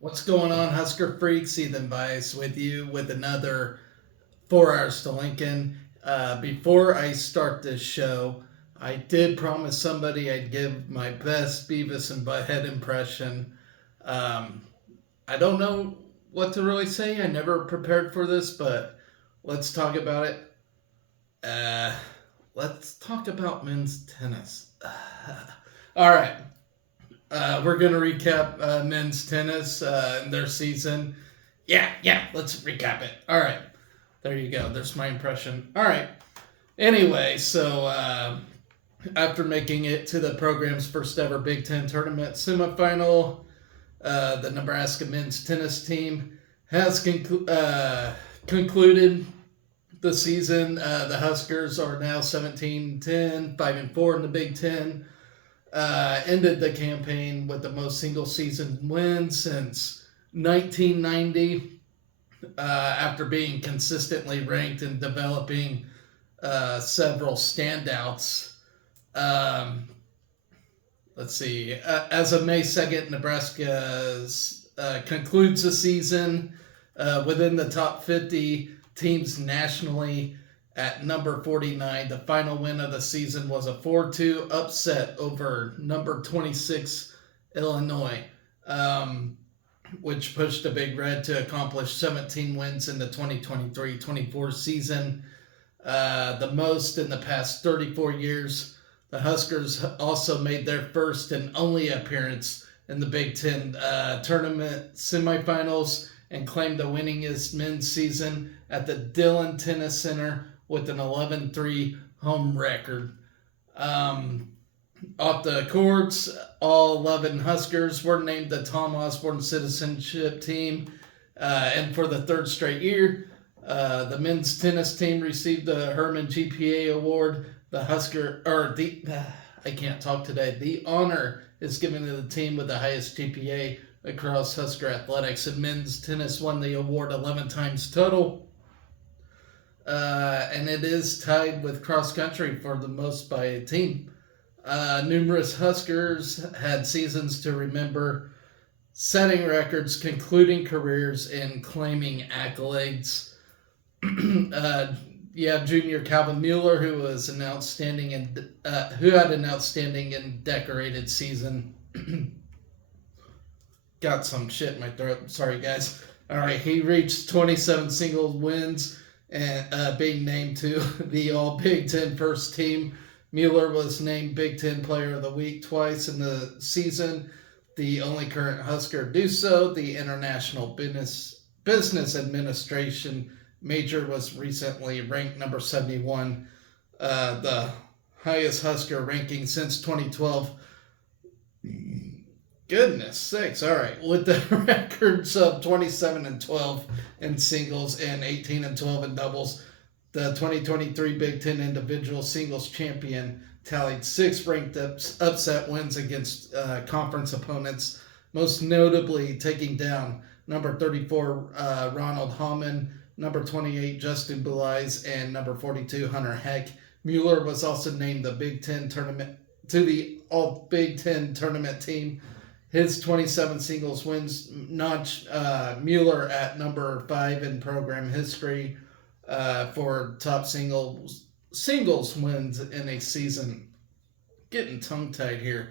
What's going on, Husker Freaks? Ethan Bias with you with another 4 Hours to Lincoln. Before I start this show, I did promise somebody I'd give my best Beavis and Butthead impression. Um, I don't know what to really say. I never prepared for this, but let's talk about it. Uh, let's talk about men's tennis. All right. We're going to recap men's tennis and their season. Yeah, let's recap it. All right. There you go. There's my impression. All right. Anyway, so after making it to the program's first ever Big Ten tournament semifinal, the Nebraska men's tennis team has concluded the season. The Huskers are now 17-10, 5-4 in the Big Ten. Ended the campaign with the most single season wins since 1990, after being consistently ranked and developing several standouts. Um, let's see. As of May 2nd, Nebraska concludes the season within the top 50 teams nationally at number 49. The final win of the season was a 4-2 upset over number 26 Illinois, which pushed the Big Red to accomplish 17 wins in the 2023-24 season, the most in the past 34 years. The Huskers also made their first and only appearance in the Big Ten tournament semifinals and claimed the winningest men's season at the Dillon Tennis Center with an 11-3 home record. Off the courts, all 11 Huskers were named the Tom Osborne Citizenship Team, and for the third straight year, the men's tennis team received the Herman GPA Award. The I can't talk today. The honor is given to the team with the highest GPA across Husker athletics, and men's tennis won the award 11 times total. And it is tied with cross country for the most by a team. Numerous Huskers had seasons to remember, setting records, concluding careers, and claiming accolades. Junior Calvin Mueller, who was an outstanding who had an outstanding and decorated season. Got some shit in my throat. Sorry, guys. All right, he reached 27 singles wins and being named to the All Big Ten first team. Mueller was named Big Ten Player of the Week twice in the season, the only current Husker to do so. The International Business Administration major was recently ranked number 71, the highest Husker ranking since 2012. Goodness sakes. All right. With the records of 27-12 in singles and 18-12 in doubles, the 2023 Big Ten individual singles champion tallied 6 ranked upset wins against conference opponents, most notably taking down number 34 Ronald Hallman, number 28 Justin Belize, and number 42 Hunter Heck. Mueller was also named the Big Ten tournament to the All Big Ten tournament team. His 27 singles wins notched Mueller at number 5 in program history for top singles wins in a season. Getting tongue-tied here.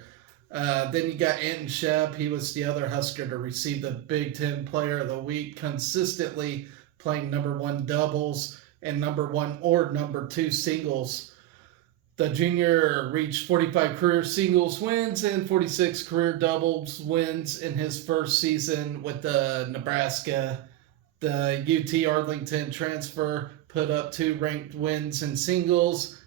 Then you got Anton Shep. He was the other Husker to receive the Big Ten Player of the Week, consistently playing number 1 doubles and number 1 or number 2 singles. The junior reached 45 career singles wins and 46 career doubles wins in his first season with the Nebraska. The UT Arlington transfer put up 2 ranked wins in singles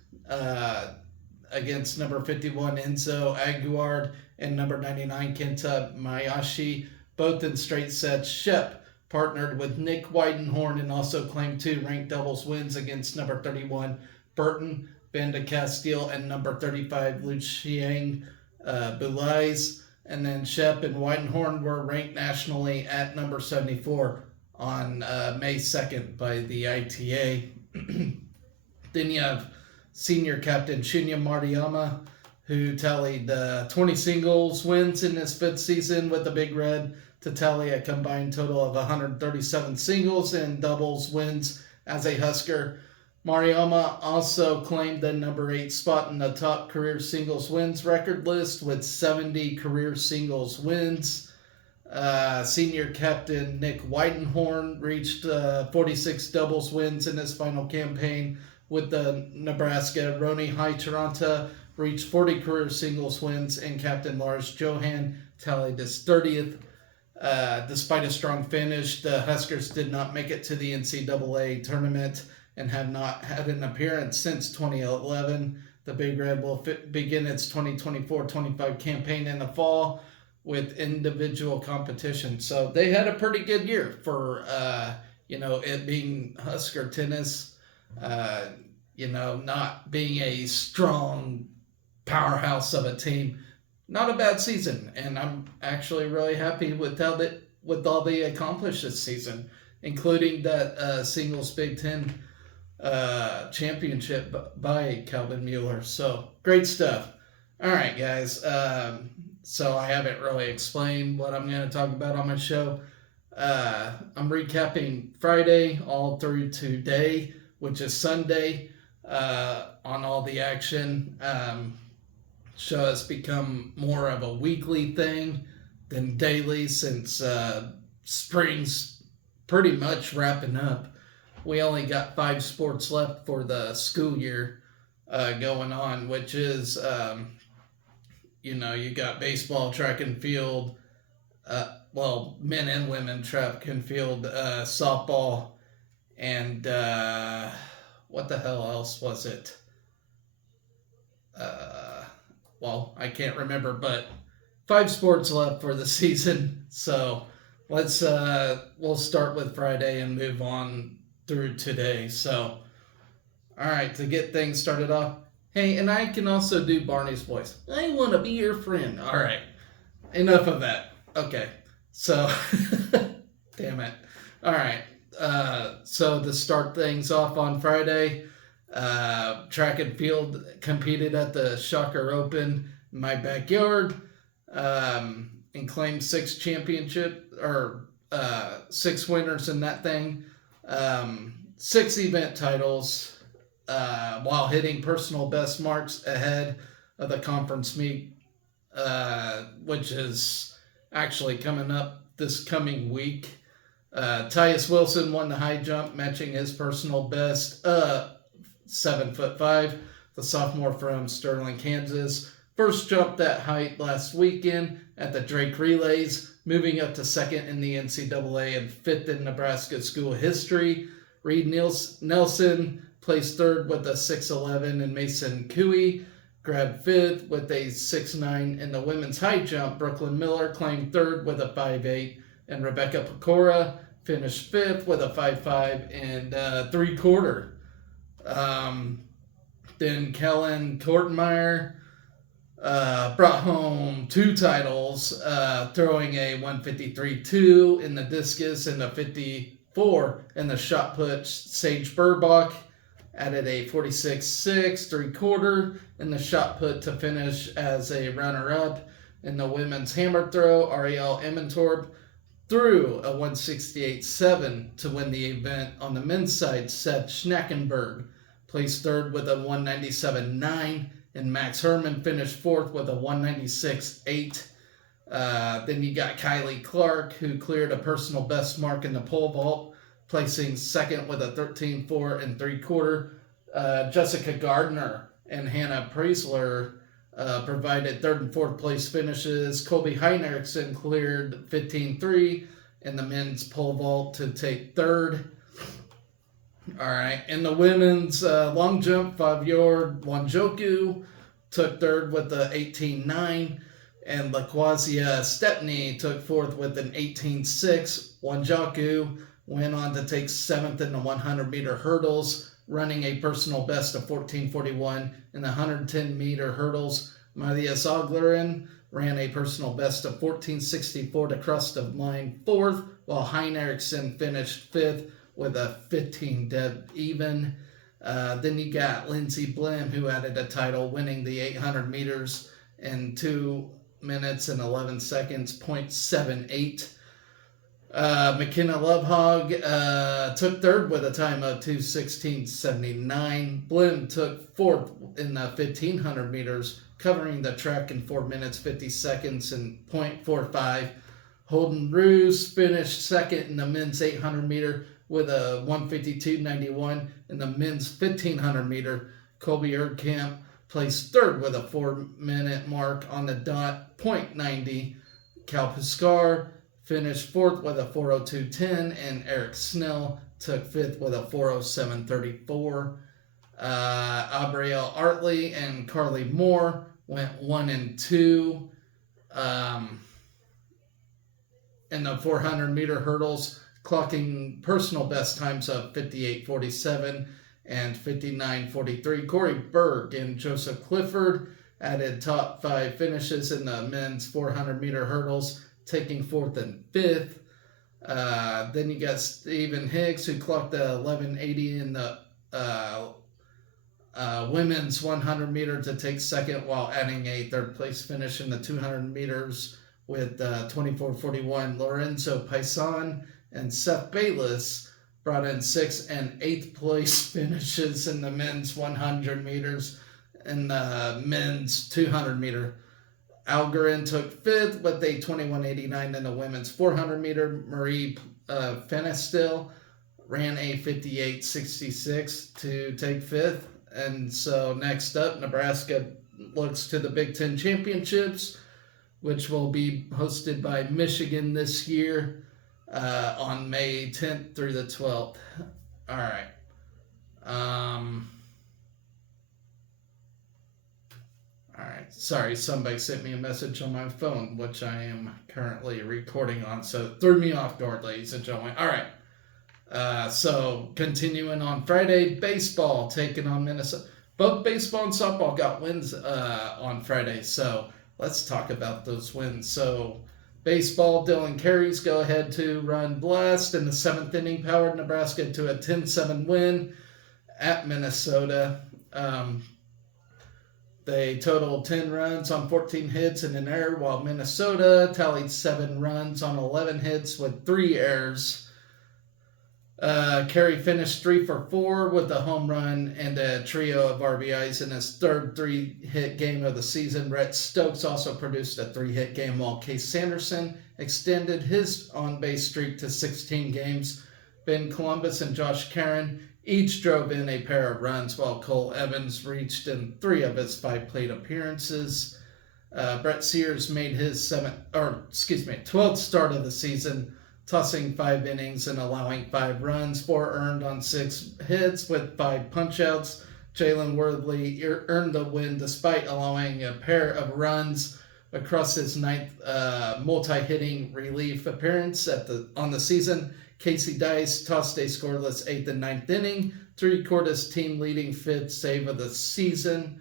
against number 51 Enzo Aguard and number 99 Kenta Mayashi, both in straight sets. Shep partnered with Nick Weidenhorn and also claimed 2 ranked doubles wins against number 31 Burton Banda Castile and number 35 Lucien Boulais. And then Shep and Weidenhorn were ranked nationally at number 74 on May 2nd by the ITA. Then you have senior captain Shinya Maruyama, who tallied 20 singles wins in his 5th season with the Big Red. to tally a combined total of 137 singles and doubles wins as a Husker. Mariama also claimed the number 8 spot in the top career singles wins record list with 70 career singles wins. Senior captain Nick Weidenhorn reached 46 doubles wins in his final campaign with the Nebraska. Roni Haitaranta reached 40 career singles wins, and captain Lars Johan tallied his 30th. Despite a strong finish, the Huskers did not make it to the NCAA tournament and have not had an appearance since 2011. The Big Red will begin its 2024-25 campaign in the fall with individual competition. So they had a pretty good year for, it being Husker tennis, not being a strong powerhouse of a team. Not a bad season, and I'm actually really happy with all they accomplished this season, including that singles Big Ten championship by Calvin Mueller. So great stuff. All right, guys. So I haven't really explained what I'm going to talk about on my show. I'm recapping Friday all through today, which is Sunday, on all the action. Show has become more of a weekly thing than daily since spring's pretty much wrapping up. We only got 5 sports left for the school year going on, which is, you got baseball, track and field, men and women track and field, softball, and what the hell else was it? I can't remember, but 5 sports left for the season. So we'll start with Friday and move on through today. So, all right, to get things started off. Hey, and I can also do Barney's voice. I want to be your friend. All right, enough of that. Okay, so, damn it. All right, so to start things off on Friday, track and field competed at the Shocker Open in my backyard, and claimed 6 winners in that thing, 6 event titles, while hitting personal best marks ahead of the conference meet, which is actually coming up this coming week. Tyus Wilson won the high jump, matching his personal best, 7'5", the sophomore from Sterling, Kansas. First jumped that height last weekend at the Drake Relays, moving up to 2nd in the NCAA and 5th in Nebraska school history. Reed Nelson placed 3rd with a 6'11", and Mason Cooey grabbed 5th with a 6'9". In the women's high jump, Brooklyn Miller claimed 3rd with a 5'8", and Rebecca Pecora finished 5th with a 5'5" and 3/4. Then Kellen Kortenmeier brought home 2 titles, throwing a 153.2 in the discus and a 54 in the shot put. Sage Burbach added a 46.6 3/4 in the shot put to finish as a runner-up. In the women's hammer throw, Ariel Emmentorp threw a 168.7 to win the event. On the men's side, Seth Schnackenberg placed 3rd with a 197.9, and Max Herman finished 4th with a 196.8. Then you got Kylie Clark, who cleared a personal best mark in the pole vault, placing 2nd with a 13.4 and 3/4. Jessica Gardner and Hannah Preisler provided 3rd and 4th place finishes. Colby Heinrichsen cleared 15.3 in the men's pole vault to take 3rd. All right, in the women's long jump, Fabiola Wanjoku took 3rd with the 18.9, and LaQuasia Stepney took 4th with an 18.6. Wanjoku went on to take 7th in the 100-meter hurdles, running a personal best of 14.41 in the 110-meter hurdles. Matthias Oglerin ran a personal best of 14.64 to crest of line 4th, while Heinrichsen finished 5th with a 15 dead even. Then you got Lindsey Blim, who added a title, winning the 800 meters in 2 minutes and 11 seconds, 0.78. McKenna Lovehog took third with a time of 2:16.79. Blim took fourth in the 1500 meters, covering the track in 4 minutes 50 seconds and .45. Holden Roos finished second in the men's 800 meter with a 1:52.91. In the men's 1500 meter, Colby Erdkamp placed third with a 4-minute mark on the dot, .90. Cal Piscar finished fourth with a 4:02.10, and Eric Snell took fifth with a 4:07.34. Abrielle Artley and Carly Moore went 1 and 2 in the 400-meter hurdles, clocking personal best times of 58.47 and 59.43. Corey Berg and Joseph Clifford added top 5 finishes in the men's 400-meter hurdles, taking 4th and 5th. Then you got Stephen Higgs, who clocked the 11.80 in the women's 100 meter to take second, while adding a third place finish in the 200 meters with 24.41. Lorenzo Paisan and Seth Bayless brought in 6th and 8th place finishes in the men's 100 meters and the men's 200 meter. Algarin took 5th with a 21.89 in the women's 400 meter. Marie Fenestil ran a 58.66 to take 5th. And so next up, Nebraska looks to the Big Ten Championships, which will be hosted by Michigan this year on May 10th through the 12th. All right. All right. Sorry, somebody sent me a message on my phone, which I am currently recording on, so it threw me off guard, ladies and gentlemen. All right. So continuing on Friday, baseball taking on Minnesota. Both baseball and softball got wins on Friday, so let's talk about those wins. So baseball, Dylan Carey's go-ahead 2-run blast in the 7th inning powered Nebraska to a 10-7 win at Minnesota. They totaled 10 runs on 14 hits and an error, while Minnesota tallied 7 runs on 11 hits with 3 errors. Carey finished 3 for 4 with a home run and a trio of RBIs in his third 3-hit game of the season. Rhett Stokes also produced a 3-hit game, while Case Sanderson extended his on-base streak to 16 games. Ben Columbus and Josh Caron each drove in a pair of runs, while Cole Evans reached in 3 of his 5 plate appearances. Brett Sears made his 12th start of the season, tossing 5 innings and allowing 5 runs, 4 earned on 6 hits with 5 punchouts. Jalen Worthley earned the win despite allowing a pair of runs across his 9th multi-hitting relief appearance on the season. Casey Dice tossed a scoreless 8th and 9th inning to record his team-leading 5th save of the season.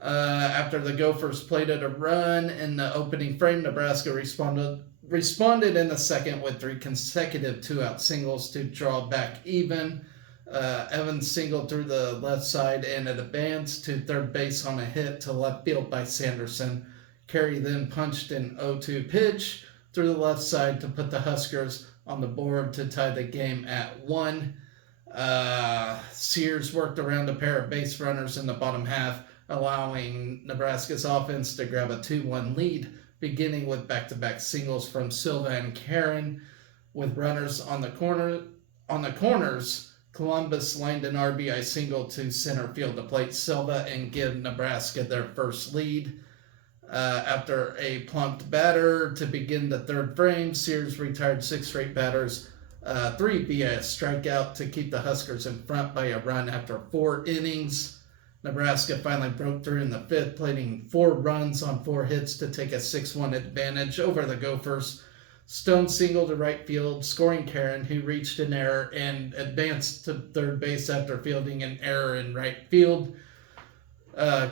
After the Gophers plated a run in the opening frame, Nebraska responded in the second with 3 consecutive 2-out singles to draw back even. Evans singled through the left side and it advanced to third base on a hit to left field by Sanderson. Carey then punched an 0-2 pitch through the left side to put the Huskers on the board to tie the game at 1. Sears worked around a pair of base runners in the bottom half, allowing Nebraska's offense to grab a 2-1 lead, beginning with back-to-back singles from Silva and Caron. With runners on the corners, Columbus lined an RBI single to center field to plate Silva and give Nebraska their first lead. After a plunked batter to begin the third frame, Sears retired 6 straight batters, 3 via a strikeout to keep the Huskers in front by a run after 4 innings. Nebraska finally broke through in the 5th, plating 4 runs on 4 hits to take a 6-1 advantage over the Gophers. Stone singled to right field, scoring Caron, who reached an error and advanced to third base after fielding an error in right field.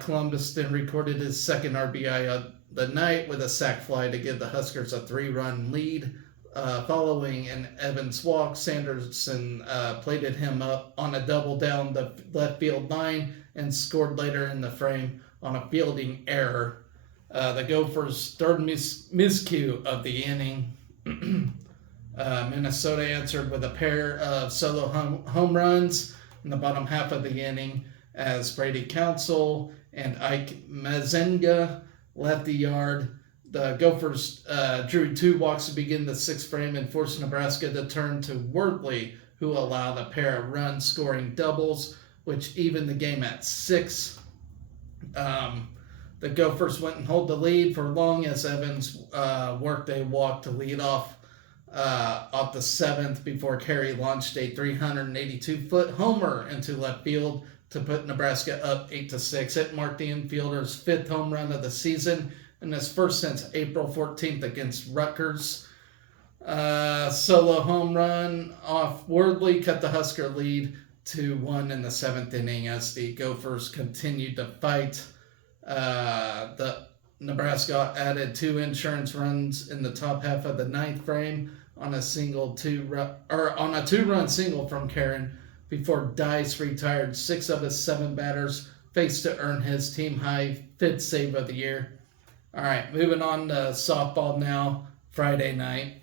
Columbus then recorded his 2nd RBI of the night with a sac fly to give the Huskers a 3-run lead. Following an Evans walk, Sanderson plated him up on a double down the left field line and scored later in the frame on a fielding error. The Gophers' third miscue of the inning. Minnesota answered with a pair of solo home runs in the bottom half of the inning as Brady Council and Ike Mazenga left the yard. The Gophers drew 2 walks to begin the 6th frame and forced Nebraska to turn to Wordley, who allowed a pair of run-scoring doubles, which evened the game at 6. The Gophers went and held the lead for long as Evans worked a walk to lead off the 7th before Carey launched a 382-foot homer into left field to put Nebraska up 8-6. It marked the infielder's 5th home run of the season and his first since April 14th against Rutgers. Solo home run off Wordley cut the Husker lead to 1 in the 7th inning as the Gophers continued to fight. The Nebraska added 2 insurance runs in the top half of the 9th frame on a 2-run single from Karen before Dice retired 6 of his 7 batters, faced to earn his team high 5th save of the year. All right, moving on to softball now. Friday night,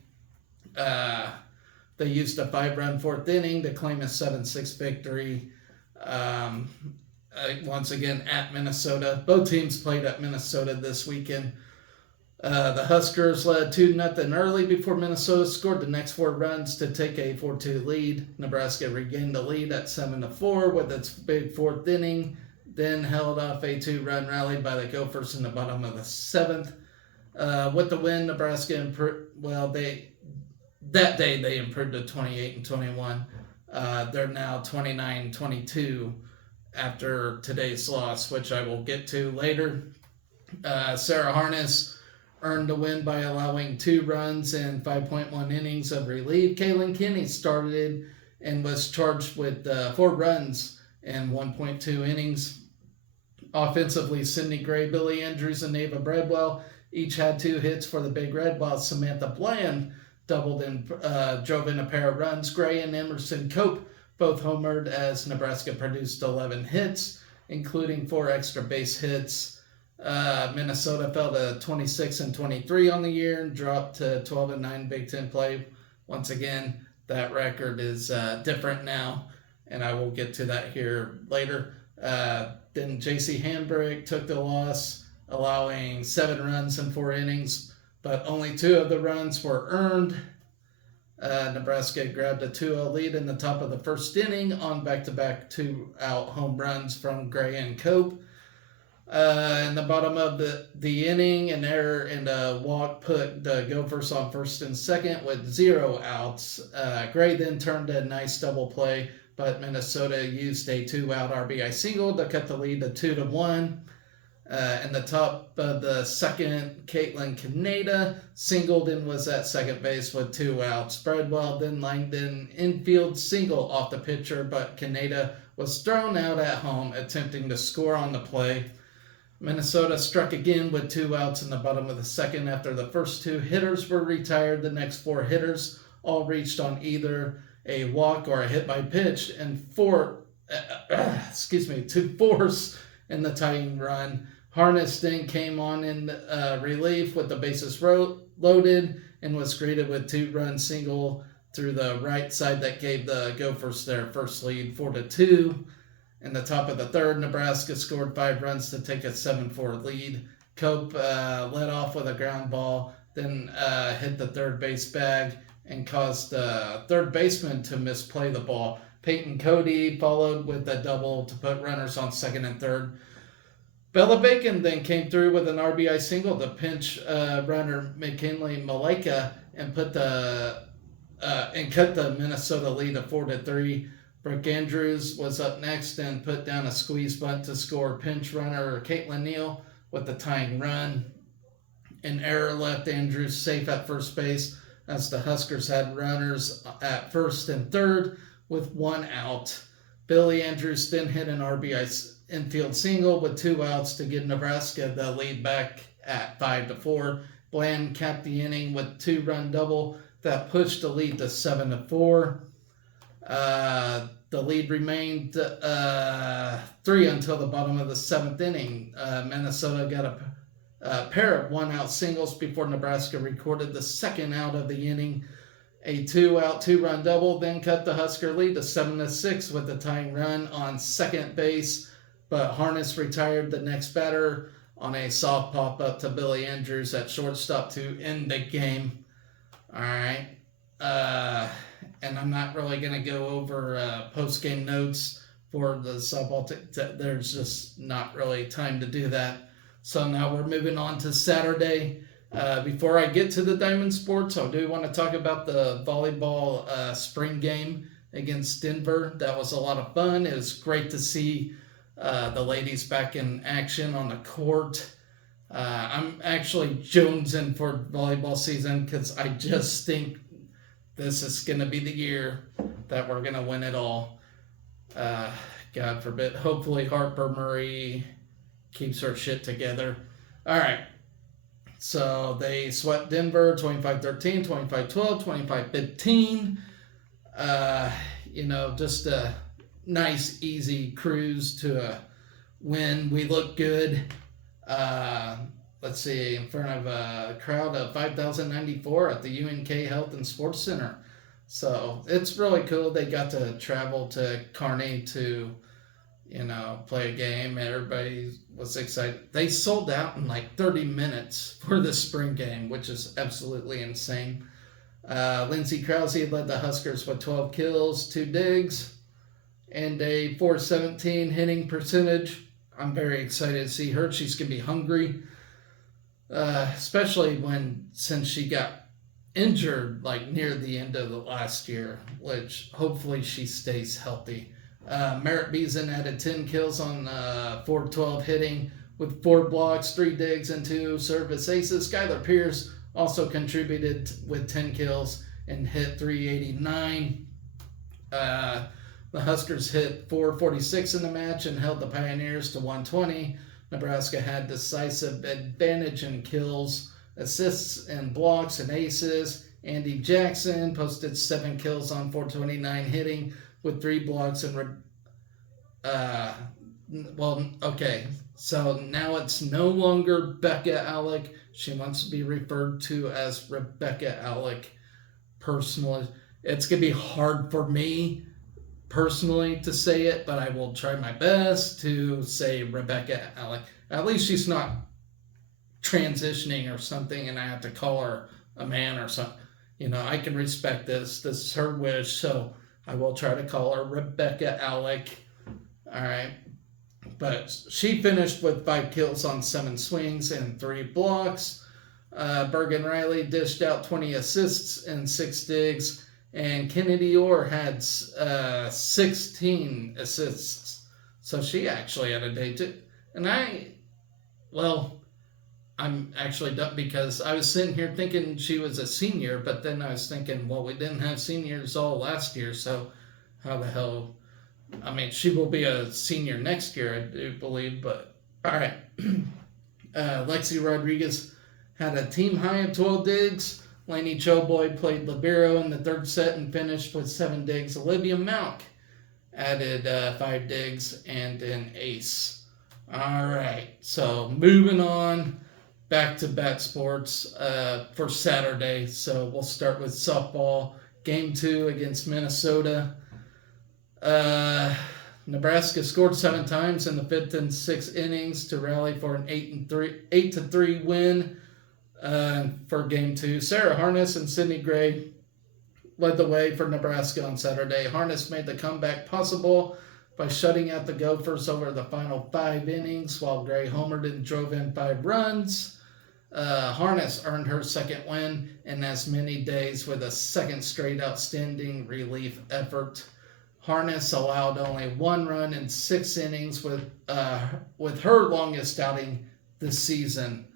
they used a 5-run 4th inning to claim a 7-6 victory. Once again at Minnesota. Both teams played at Minnesota this weekend. The Huskers led 2-0 early before Minnesota scored the next 4 runs to take a 4-2 lead. Nebraska regained the lead at 7-4 with its big 4th inning, then held off a 2-run rally by the Gophers in the bottom of the 7th. With the win, Nebraska improved. That day they improved to 28-21. They're now 29-22 after today's loss, which I will get to later. Sarah Harness earned the win by allowing 2 runs in 5.1 innings of relief. Kaylin Kinney started and was charged with 4 runs in 1.2 innings. Offensively, Sydney Gray, Billy Andrews, and Neva Bradwell each had 2 hits for the Big Red, while Samantha Bland doubled and drove in a pair of runs. Gray and Emerson Cope both homered as Nebraska produced 11 hits, including 4 extra base hits. Minnesota fell to 26-23 on the year and dropped to 12-9 Big Ten play. Once again, that record is different now, and I will get to that here later. Then J.C. Hambrick took the loss, allowing 7 runs in 4 innings, but only 2 of the runs were earned. Nebraska grabbed a 2-0 lead in the top of the 1st inning on back-to-back 2-out home runs from Gray and Cope. In the bottom of the inning, an error and a walk put the Gophers on 1st and 2nd with 0 outs. Gray then turned a nice double play, but Minnesota used a 2-out RBI single to cut the lead to 2-1. In the top of the 2nd, Caitlin Kaneda singled and was at second base with 2 outs. Bradwell then lined an infield single off the pitcher, but Kaneda was thrown out at home attempting to score on the play. Minnesota struck again with 2 outs in the bottom of the 2nd after the first 2 hitters were retired. The next 4 hitters all reached on either a walk or a hit by pitch and to force in the tying run. Harness then came on in relief with the bases loaded and was greeted with 2-run single through the right side that gave the Gophers their first lead 4-2. In the top of the 3rd, Nebraska scored 5 runs to take a 7-4 lead. Cope led off with a ground ball, then hit the 3rd base bag and caused the 3rd baseman to misplay the ball. Peyton Cody followed with a double to put runners on 2nd and 3rd. Bella Bacon then came through with an RBI single to pinch runner McKinley Malika and cut the Minnesota lead to 4-3. Brooke Andrews was up next and put down a squeeze bunt to score pinch runner Caitlin Neal with the tying run. An error left Andrews safe at first base as the Huskers had runners at 1st and 3rd with 1 out. Billy Andrews then hit an RBI infield single with 2 outs to give Nebraska the lead back at 5-4. Bland capped the inning with 2-run double that pushed the lead to 7-4. The lead remained 3 until the bottom of the 7th inning. Minnesota got a pair of 1-out singles before Nebraska recorded the 2nd out of the inning. A 2-out, 2-run double then cut the Husker lead to 7-6 with a tying run on second base, but Harness retired the next batter on a soft pop-up to Billy Andrews at shortstop to end the game. All right. And I'm not really going to go over post-game notes for the softball. There's just not really time to do that. So now we're moving on to Saturday. Before I get to the Diamond Sports, I do want to talk about the volleyball spring game against Denver. That was a lot of fun. It was great to see the ladies back in action on the court. I'm actually jonesing for volleyball season because I just think this is going to be the year that we're going to win it all. God forbid. Hopefully Harper Murray keeps her shit together. All right. So they swept Denver 25-13, 25-12, 25-15. Just a nice, easy cruise to a win. We look good. Let's see, in front of a crowd of 5,094 at the UNK Health and Sports Center. So it's really cool. They got to travel to Kearney to, play a game. Everybody was excited. They sold out in like 30 minutes for the spring game, which is absolutely insane. Lindsey Krause led the Huskers with 12 kills, 2 digs, and a .417 hitting percentage. I'm very excited to see her. She's going to be hungry, especially since she got injured like near the end of the last year, which hopefully she stays healthy. Merritt Beeson added 10 kills on .412 hitting with 4 blocks, 3 digs, and 2 service aces. Skylar Pierce also contributed with 10 kills and hit .389. The Huskers hit .446 in the match and held the Pioneers to 120. Nebraska had decisive advantage in kills, assists, and blocks and aces. Andy Jackson posted 7 kills on .429 hitting with 3 blocks and so now it's no longer Becca Alec. She wants to be referred to as Rebecca Alec. Personally, it's gonna be hard for me personally to say it, but I will try my best to say Rebecca Alec. At least she's not transitioning or something and I have to call her a man or something. I can respect this. This is her wish, so I will try to call her Rebecca Alec. All right. But she finished with 5 kills on 7 swings and 3 blocks. Bergen Riley dished out 20 assists and 6 digs. And Kennedy Orr had 16 assists. So she actually had a day too. And I'm actually done because I was sitting here thinking she was a senior, but then I was thinking, well, we didn't have seniors all last year, so how the hell? I mean, she will be a senior next year, I do believe, but all right. Lexi Rodriguez had a team high of 12 digs. Lainey Choboy played libero in the 3rd set and finished with 7 digs. Olivia Malk added 5 digs and an ace. All right, so moving on. Back to bat sports for Saturday. So we'll start with softball. Game 2 against Minnesota. Nebraska scored 7 times in the 5th and 6th innings to rally for an 8-3 win for Game 2. Sarah Harness and Sydney Gray led the way for Nebraska on Saturday. Harness made the comeback possible by shutting out the Gophers over the final 5 innings, while Gray homered and drove in 5 runs. Harness earned her 2nd win in as many days with a 2nd straight outstanding relief effort. Harness allowed only 1 run in 6 innings with her longest outing this season.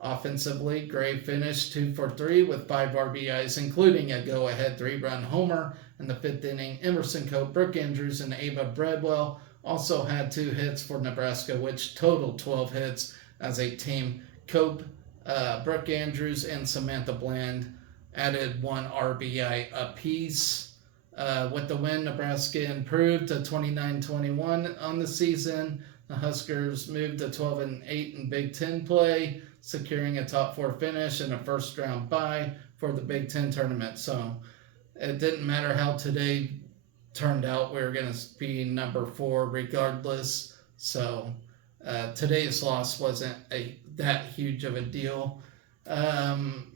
Offensively, Gray finished 2 for 3 with 5 RBIs, including a go-ahead 3-run homer in the 5th inning. Emerson Cope, Brooke Andrews, and Ava Bradwell also had 2 hits for Nebraska, which totaled 12 hits as a team. Cope, Brooke Andrews, and Samantha Bland added 1 RBI apiece. With the win, Nebraska improved to 29-21 on the season. The Huskers moved to 12-8 in Big Ten play, securing a top 4 finish and a first-round bye for the Big Ten tournament. So it didn't matter how today turned out. We were going to be number 4 regardless. So today's loss wasn't that huge of a deal.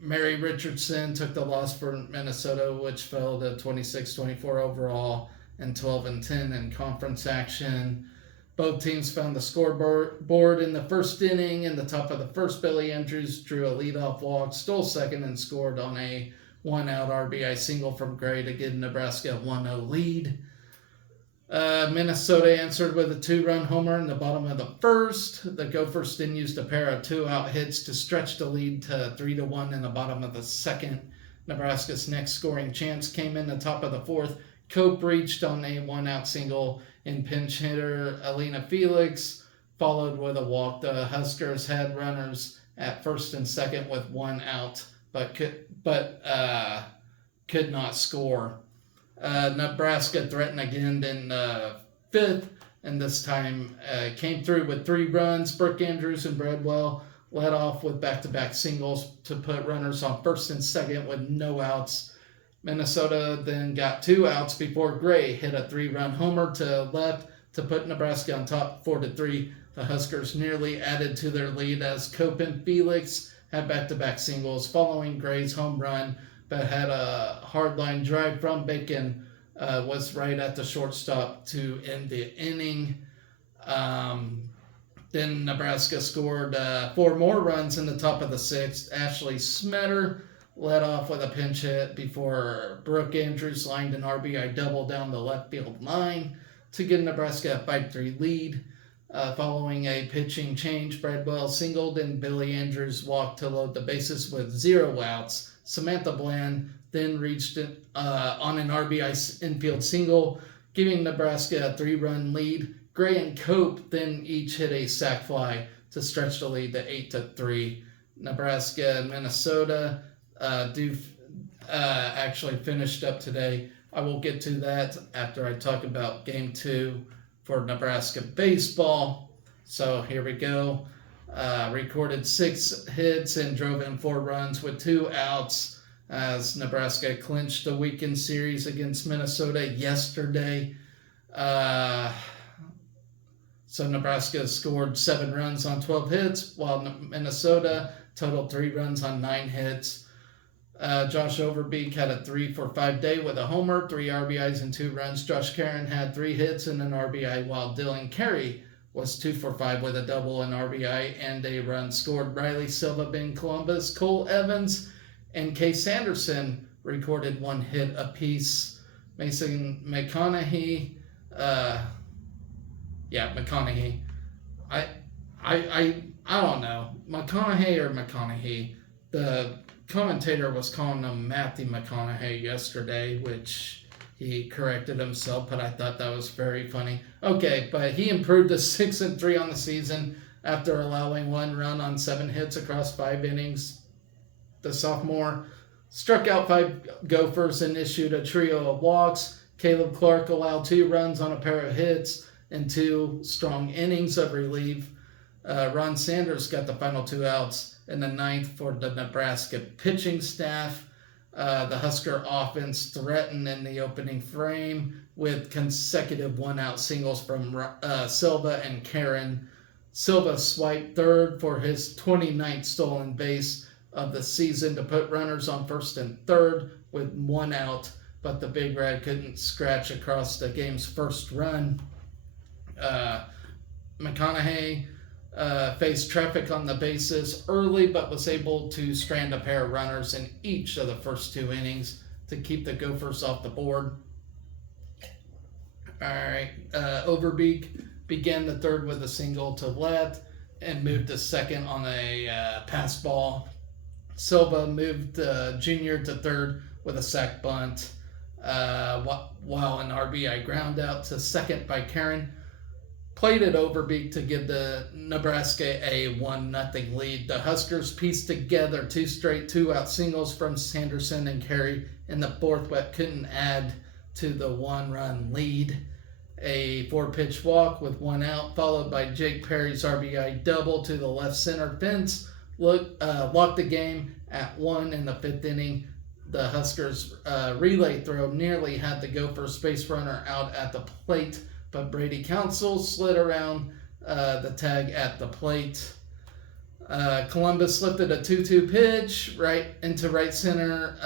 Mary Richardson took the loss for Minnesota, which fell to 26-24 overall and 12-10 in conference action. Both teams found the scoreboard in the first inning. In the top of the first, Billy Andrews drew a leadoff walk, stole second, and scored on a one-out RBI single from Gray to give Nebraska a 1-0 lead. Minnesota answered with a 2-run homer in the bottom of the first. The Gophers then used a pair of 2-out hits to stretch the lead to 3-1 in the bottom of the second. Nebraska's next scoring chance came in the top of the fourth. Cope reached on a 1-out single in pinch hitter Alina Felix, followed with a walk. The Huskers had runners at first and second with 1 out, but could not score. Nebraska threatened again in fifth, and this time came through with 3 runs. Brooke Andrews and Bradwell led off with back-to-back singles to put runners on first and second with no outs. Minnesota then got 2 outs before Gray hit a 3-run homer to left to put Nebraska on top 4-3. The Huskers nearly added to their lead as Cope and Felix had back-to-back singles following Gray's home run, but had a hard-line drive from Bacon, was right at the shortstop to end the inning. Then Nebraska scored 4 more runs in the top of the 6th. Ashley Smetter led off with a pinch hit before Brooke Andrews lined an RBI double down the left field line to give Nebraska a 5-3 lead. Following a pitching change, Bradwell singled and Billy Andrews walked to load the bases with 0 outs. Samantha Bland then reached on an RBI infield single, giving Nebraska a 3-run lead. Gray and Cope then each hit a sac fly to stretch the lead to 8-3. Nebraska and Minnesota actually finished up today. I will get to that after I talk about Game 2 for Nebraska baseball. So here we go. Recorded 6 hits and drove in 4 runs with 2 outs as Nebraska clinched the weekend series against Minnesota yesterday. So Nebraska scored 7 runs on 12 hits, while Minnesota totaled 3 runs on 9 hits. Josh Overbeek had a 3-for-5 day with a homer, 3 RBIs and 2 runs. Josh Caron had 3 hits and an RBI, while Dylan Carey was 2-for-5 with a double, an RBI, and a run scored. Riley Silva, Ben Columbus, Cole Evans, and Case Anderson recorded 1 hit apiece. Mason McConaughey, McConaughey. I don't know. McConaughey or McConaughey. The commentator was calling him Matthew McConaughey yesterday, which he corrected himself, but I thought that was very funny. Okay, but he improved to 6-3 on the season after allowing 1 run on 7 hits across 5 innings. The sophomore struck out 5 Gophers and issued a trio of walks. Caleb Clark allowed 2 runs on a pair of hits and 2 strong innings of relief. Ron Sanders got the final 2 outs in the 9th for the Nebraska pitching staff. The Husker offense threatened in the opening frame with consecutive 1-out singles from Silva and Caron. Silva swiped third for his 29th stolen base of the season to put runners on first and third with 1 out, but the Big Red couldn't scratch across the game's first run. McConaughey faced traffic on the bases early, but was able to strand a pair of runners in each of the first 2 innings to keep the Gophers off the board. All right, Overbeek began the 3rd with a single to left and moved to second on a pass ball. Silva moved junior to 3rd with a sac bunt, while an RBI ground out to second by Caron plated Overbeek to give the Nebraska a 1-0 lead. The Huskers pieced together 2 straight 2-out singles from Sanderson and Carey in the 4th, but couldn't add to the 1-run lead. A 4-pitch walk with 1 out, followed by Jake Perry's RBI double to the left center fence, locked the game at 1 in the 5th inning. the Huskers' relay throw nearly had the Gophers base runner out at the plate, but Brady Council slid around the tag at the plate. Columbus lifted a 2-2 pitch right into right center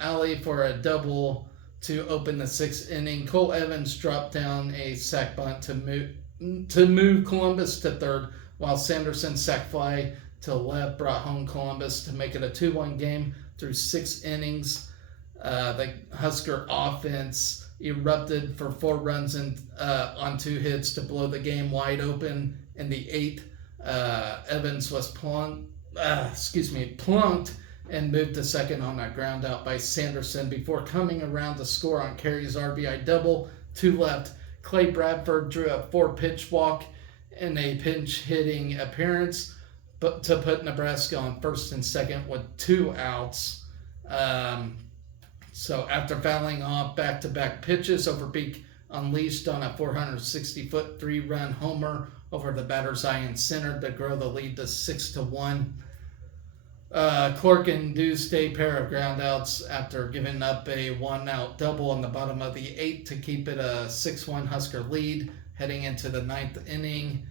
alley for a double to open the sixth inning. Cole Evans dropped down a sac bunt to move Columbus to third, while Sanderson's sac fly to left brought home Columbus to make it a 2-1 game through 6 innings. The Husker offense erupted for 4 runs on 2 hits to blow the game wide open in the 8th. Evans was plunked and moved to second on a ground out by Sanderson before coming around to score on Carey's RBI double to left. Clay Bradford drew a 4-pitch walk in a pinch hitting appearance, but to put Nebraska on first and second with 2 outs. So after fouling off back-to-back pitches, Overbeek unleashed on a 460-foot 3-run homer over the batter's eye in center to grow the lead to 6-1. Clark induced a pair of groundouts after giving up a 1-out double in the bottom of the 8th to keep it a 6-1 Husker lead. Heading into the 9th inning,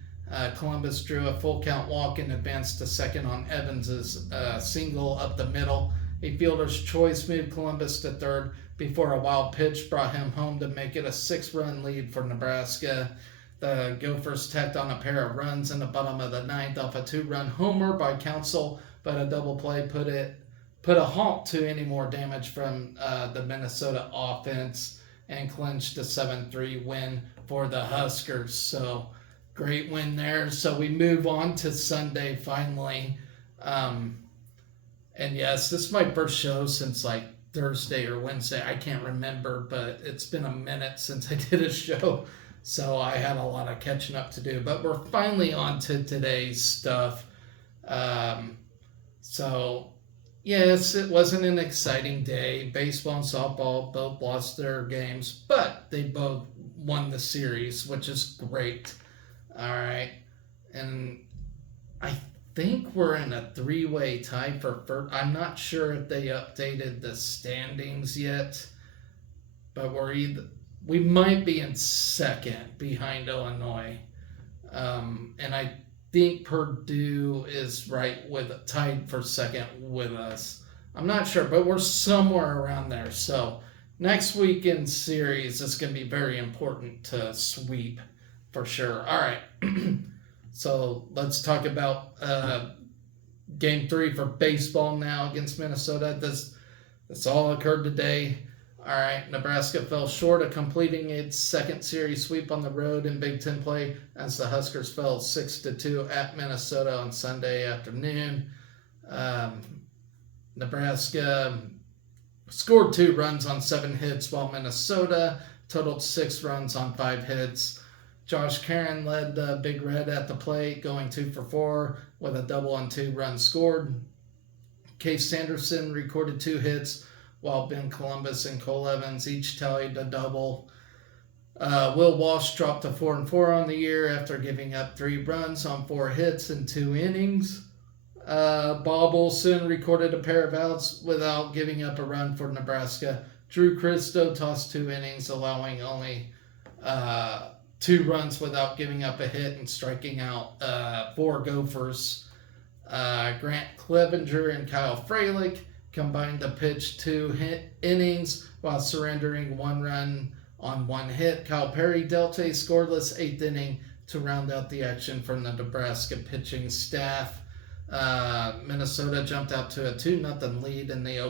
Columbus drew a full count walk and advanced to second on Evans's single up the middle. A fielder's choice moved Columbus to third before a wild pitch brought him home to make it a 6-run lead for Nebraska. The Gophers tacked on a pair of runs in the bottom of the 9th off a 2-run homer by Council, but a double play put a halt to any more damage from the Minnesota offense and clinched a 7-3 win for the Huskers. So great win there. So we move on to Sunday finally. And yes, this is my first show since like Thursday or Wednesday. I can't remember, but it's been a minute since I did a show. So I had a lot of catching up to do. But we're finally on to today's stuff. So, yes, it wasn't an exciting day. Baseball and softball both lost their games, but they both won the series, which is great. All right. And I think we're in a 3-way tie for first. I'm not sure if they updated the standings yet, but we might be in second behind Illinois. And I think Purdue is tied for second with us. I'm not sure, but we're somewhere around there. So next weekend series is going to be very important to sweep for sure. All right. So let's talk about game 3 for baseball now against Minnesota. This all occurred today. All right, Nebraska fell short of completing its second series sweep on the road in Big Ten play as the Huskers fell 6-2 at Minnesota on Sunday afternoon. Nebraska scored 2 runs on 7 hits, while Minnesota totaled 6 runs on 5 hits. Josh Caron led Big Red at the plate, going 2 for 4 with a double on 2 runs scored. Case Sanderson recorded 2 hits, while Ben Columbus and Cole Evans each tallied a double. Will Walsh dropped to 4-4 on the year after giving up 3 runs on 4 hits in 2 innings. Bob Olson recorded a pair of outs without giving up a run for Nebraska. Drew Christo tossed 2 innings, allowing only 2 runs without giving up a hit and striking out 4 Gophers. Grant Clevenger and Kyle Freilich combined to pitch 2 innings while surrendering 1 run on 1 hit. Kyle Perry dealt a scoreless 8th inning to round out the action from the Nebraska pitching staff. Minnesota jumped out to a 2-0 lead in the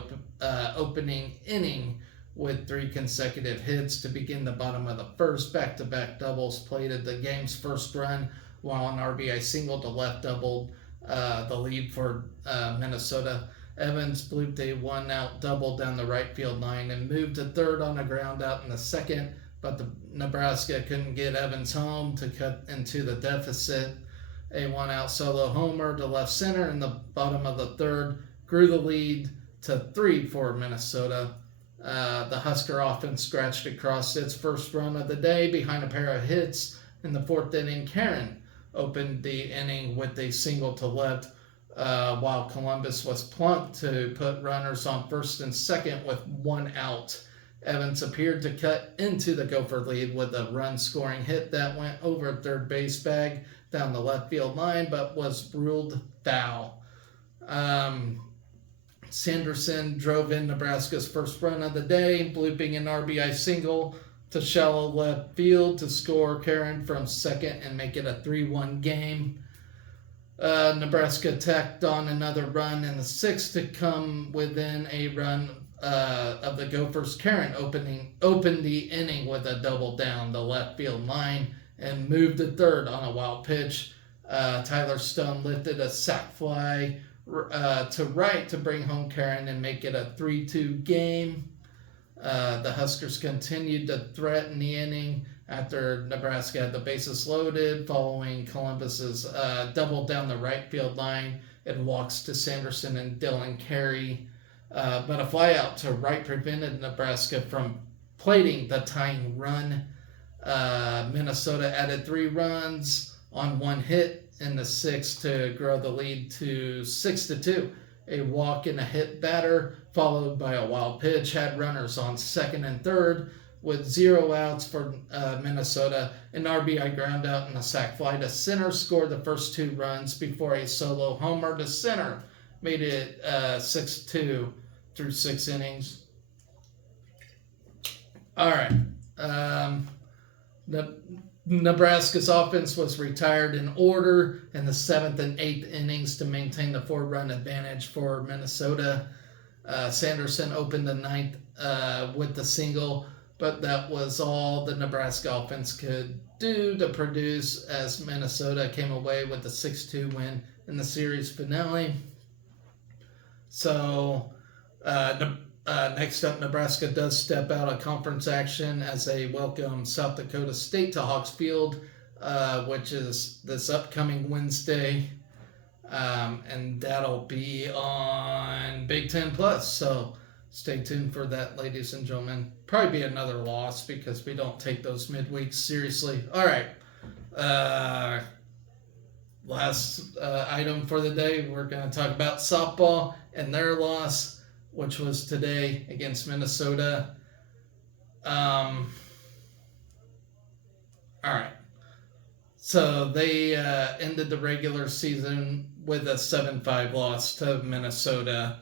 opening inning with 3 consecutive hits to begin the bottom of the first. Back-to-back doubles plated the game's first run, while an RBI single to left doubled the lead for Minnesota. Evans blooped a 1-out double down the right field line and moved to third on a ground out in the second, but the Nebraska couldn't get Evans home to cut into the deficit. A 1-out solo homer to left center in the bottom of the third grew the lead to 3 for Minnesota. The Husker offense scratched across its first run of the day behind a pair of hits in the 4th inning. Caron opened the inning with a single to left while Columbus was plunked to put runners on first and second with 1 out. Evans appeared to cut into the Gopher lead with a run-scoring hit that went over third base bag down the left field line, but was ruled foul. Sanderson drove in Nebraska's first run of the day, blooping an RBI single to shallow left field to score Karen from second and make it a 3-1 game. Nebraska tacked on another run in the sixth to come within a run of the Gophers. Karen opened the inning with a double down the left field line and moved to third on a wild pitch. Tyler Stone lifted a sac fly to right to bring home Karen and make it a 3-2 game. The Huskers continued to threaten the inning after Nebraska had the bases loaded, following Columbus's double down the right field line. It walks to Sanderson and Dylan Carey, but a fly out to right prevented Nebraska from plating the tying run. Minnesota added 3 runs on 1 hit in the sixth to grow the lead to 6-2. A walk and a hit batter, followed by a wild pitch, had runners on second and third with 0 outs for Minnesota. An RBI ground out and a sac fly to center scored the first 2 runs before a solo homer to center made it 6-2 through 6 innings. All right. Nebraska's offense was retired in order in the 7th and 8th innings to maintain the 4-run advantage for Minnesota. Sanderson opened the 9th with the single, but that was all the Nebraska offense could do to produce as Minnesota came away with the 6-2 win in the series finale. So, next up, Nebraska does step out of conference action as they welcome South Dakota State to Hawks Field, which is this upcoming Wednesday, and that'll be on Big Ten Plus. So stay tuned for that, ladies and gentlemen. Probably be another loss because we don't take those midweeks seriously. All right. Last item for the day, we're going to talk about softball and their loss, which was today against Minnesota. All right. So they ended the regular season with a 7-5 loss to Minnesota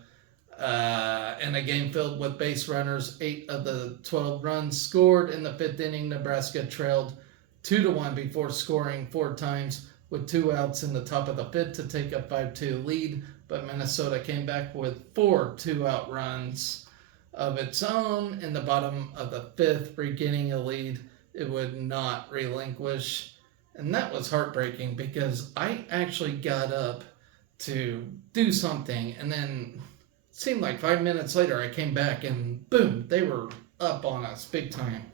in a game filled with base runners. 8 of the 12 runs scored in the 5th inning. Nebraska trailed 2-1 before scoring 4 times with 2 outs in the top of the 5th to take a 5-2 lead. But Minnesota came back with 4 2-out runs of its own in the bottom of the 5th, regaining a lead it would not relinquish. And that was heartbreaking because I actually got up to do something, and then it seemed like 5 minutes later I came back and boom, they were up on us big time.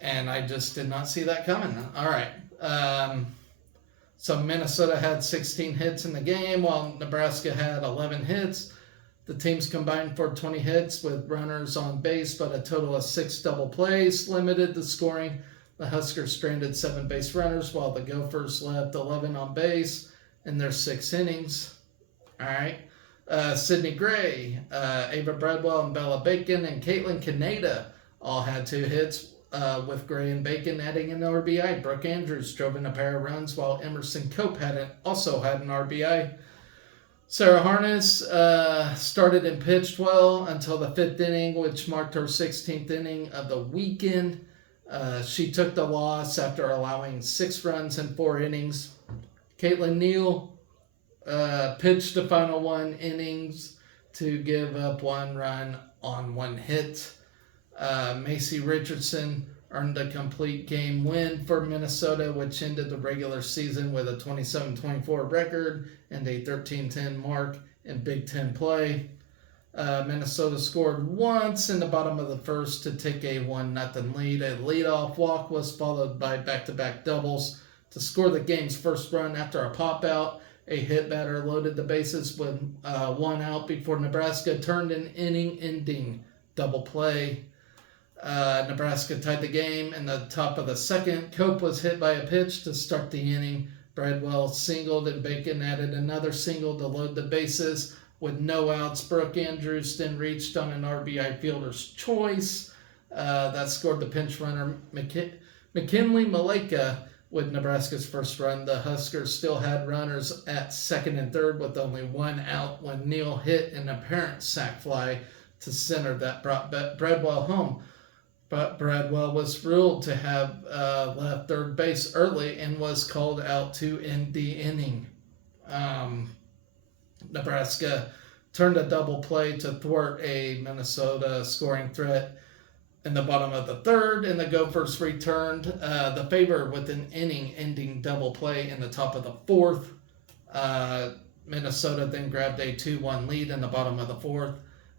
And I just did not see that coming. All right. So Minnesota had 16 hits in the game, while Nebraska had 11 hits. The teams combined for 20 hits with runners on base, but a total of 6 double plays limited the scoring. The Huskers stranded 7 base runners, while the Gophers left 11 on base in their 6 innings. All right. Sydney Gray, Ava Bradwell, and Bella Bacon, and Caitlin Kaneda all had 2 hits, with Gray and Bacon adding an RBI. Brooke Andrews drove in a pair of runs, while Emerson Cope also had an RBI. Sarah Harness started and pitched well until the 5th inning, which marked her 16th inning of the weekend. She took the loss after allowing 6 runs in 4 innings. Caitlin Neal pitched the final 1 innings to give up 1 run on 1 hit. Macy Richardson earned a complete game win for Minnesota, which ended the regular season with a 27-24 record and a 13-10 mark in Big Ten play. Minnesota scored once in the bottom of the 1st to take a 1-0 lead. A leadoff walk was followed by back-to-back doubles to score the game's first run after a pop-out. A hit batter loaded the bases with 1 out before Nebraska turned an inning-ending double play. Nebraska tied the game in the top of the 2nd. Cope was hit by a pitch to start the inning, Bradwell singled, and Bacon added another single to load the bases. With no outs, Brooke Andrews then reached on an RBI fielder's choice. That scored the pinch runner McKinley Maleka with Nebraska's first run. The Huskers still had runners at second and third with only one out when Neal hit an apparent sac fly to center that brought Bradwell home. But Bradwell was ruled to have left third base early and was called out to end the inning. Nebraska turned a double play to thwart a Minnesota scoring threat in the bottom of the third, and the Gophers returned the favor with an inning-ending double play in the top of the fourth. Minnesota then grabbed a 2-1 lead in the bottom of the fourth.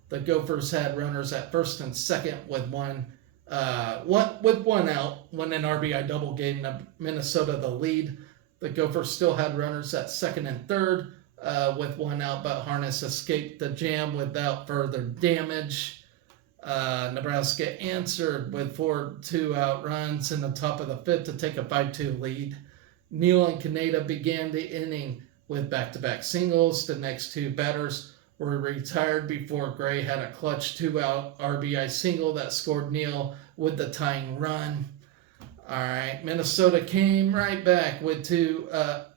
The Gophers had runners at first and second with one out when an RBI double gave Minnesota the lead. The Gophers still had runners at second and third with one out, but Harness escaped the jam without further damage. Nebraska answered with 4 2-out runs in the top of the fifth to take a 5-2 lead. Neal and Kaneda began the inning with back-to-back singles. The next two batters were retired before Gray had a clutch 2-out RBI single that scored Neal with the tying run. All right, Minnesota came right back with 4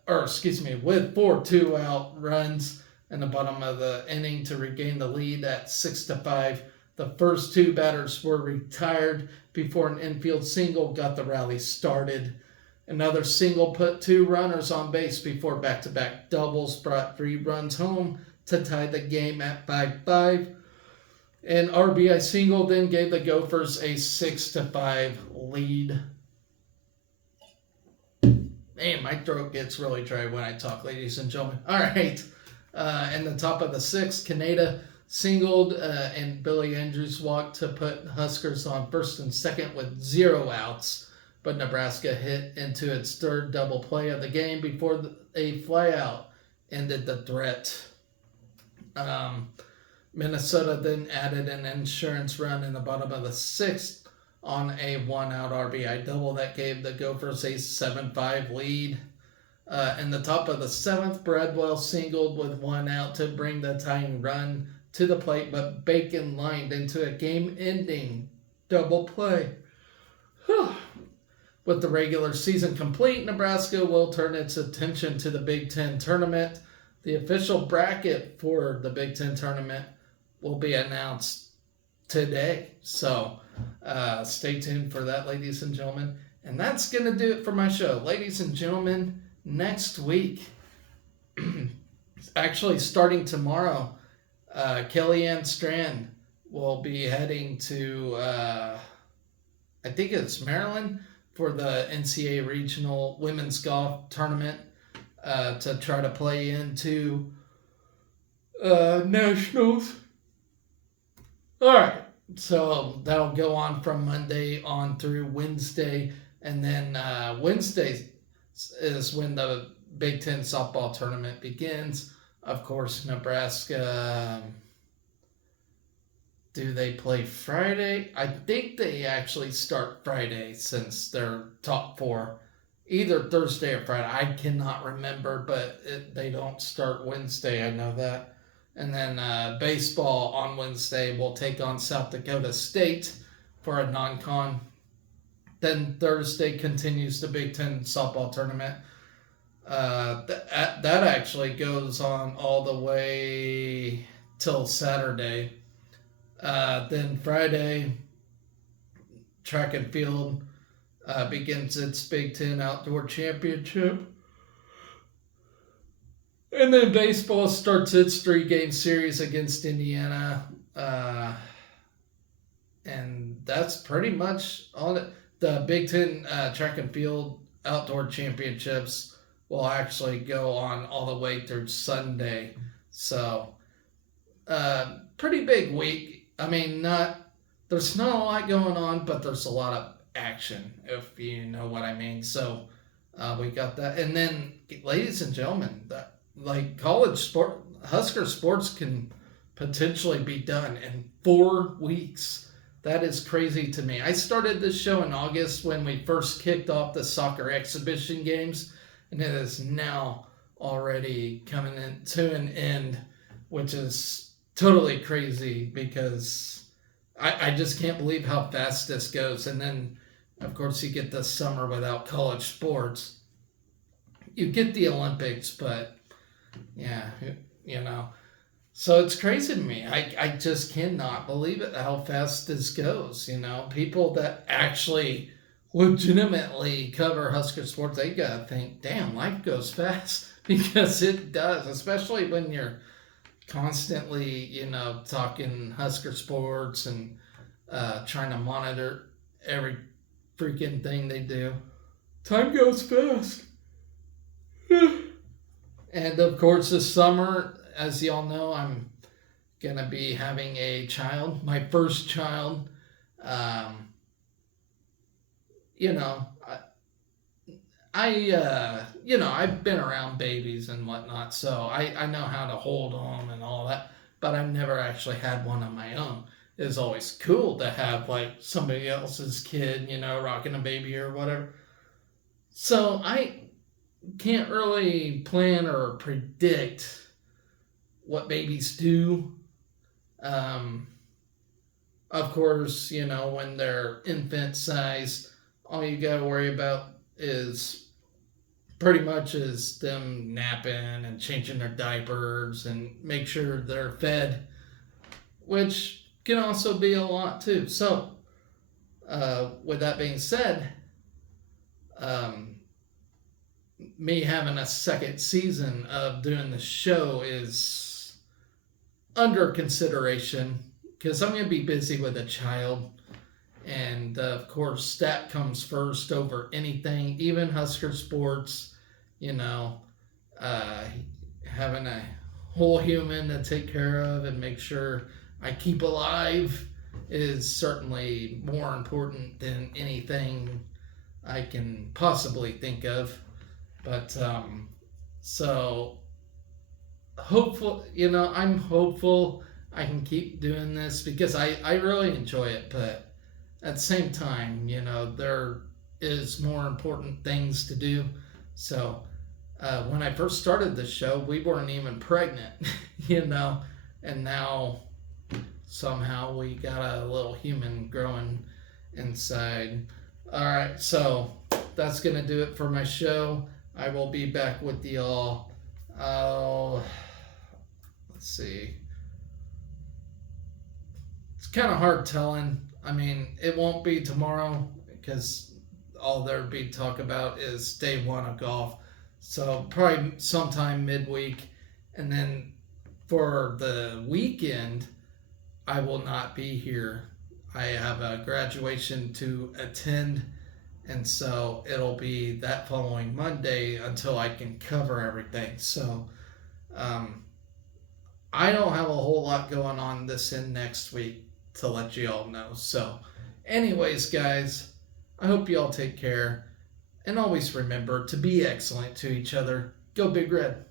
2-out runs in the bottom of the inning to regain the lead at 6-5. The first two batters were retired before an infield single got the rally started. Another single put 2 runners on base before back-to-back doubles brought 3 runs home to tie the game at 5-5. An RBI single then gave the Gophers a 6-5 lead. Man, my throat gets really dry when I talk, ladies and gentlemen. All right. In the top of the sixth, Kaneda singled and Billy Andrews walked to put Huskers on first and second with 0 outs. But Nebraska hit into its third double play of the game before a flyout ended the threat. Minnesota then added an insurance run in the bottom of the sixth on a 1-out RBI double that gave the Gophers a 7-5 lead. In the top of the seventh, Bradwell singled with 1 out to bring the tying run to the plate, but Bacon lined into a game-ending double play. With the regular season complete, Nebraska will turn its attention to the Big Ten tournament. The official bracket for the Big Ten tournament will be announced today. So stay tuned for that, ladies and gentlemen. And that's going to do it for my show. Ladies and gentlemen, next week, actually starting tomorrow, Kellyanne Strand will be heading to, I think it's Maryland, for the NCAA Regional Women's Golf Tournament to try to play into Nationals. All right, so that'll go on from Monday on through Wednesday, and then Wednesday is when the Big Ten softball tournament begins. Of course, Nebraska, do they play Friday? I think they actually start Friday since they're top 4. Either Thursday or Friday. I cannot remember, but they don't start Wednesday. I know that. And then baseball on Wednesday will take on South Dakota State for a non-con. Then Thursday continues the Big Ten softball tournament. That actually goes on all the way till Saturday. Then Friday, track and field begins its Big Ten Outdoor Championship. And then baseball starts its 3-game series against Indiana. And that's pretty much all. The Big Ten Track and Field Outdoor Championships will actually go on all the way through Sunday. So, pretty big week. I mean, there's not a lot going on, but there's a lot of action, if you know what I mean. So, we got that. And then, ladies and gentlemen, college sport, Husker sports can potentially be done in 4 weeks. That is crazy to me. I started this show in August when we first kicked off the soccer exhibition games, and it is now already coming to an end, which is totally crazy because I just can't believe how fast this goes. And then, of course, you get the summer without college sports. You get the Olympics, but yeah, you know. So it's crazy to me. I just cannot believe it how fast this goes. People that actually legitimately cover Husker sports, they gotta think, damn, life goes fast because it does, especially when you're constantly, talking Husker sports and trying to monitor every freaking thing they do. Time goes fast. And of course, this summer, as y'all know, I'm gonna be having a child, my first child. Um, you know, I've been around babies and whatnot, so I know how to hold them and all that, but I've never actually had one of my own. It's always cool to have like somebody else's kid, rocking a baby or whatever. So I can't really plan or predict what babies do. Um, of course, when they're infant size, all you gotta worry about is pretty much is them napping and changing their diapers and make sure they're fed, which can also be a lot too. So, with that being said, um, me having a second season of doing the show is under consideration because I'm going to be busy with a child. And of course, that comes first over anything, even Husker sports, you know, uh, having a whole human to take care of and make sure I keep alive is certainly more important than anything I can possibly think of. But so I'm hopeful I can keep doing this because I really enjoy it. But at the same time, there is more important things to do. So when I first started this show, we weren't even pregnant, and now somehow we got a little human growing inside. All right, so that's going to do it for my show. I will be back with y'all. Let's see. It's kind of hard telling. I mean, it won't be tomorrow because all there'll be talk about is day one of golf. So probably sometime midweek. And then for the weekend, I will not be here. I have a graduation to attend, and so it'll be that following Monday until I can cover everything. So I don't have a whole lot going on this and next week to let you all know. So anyways, guys, I hope you all take care, and always remember to be excellent to each other. Go Big Red.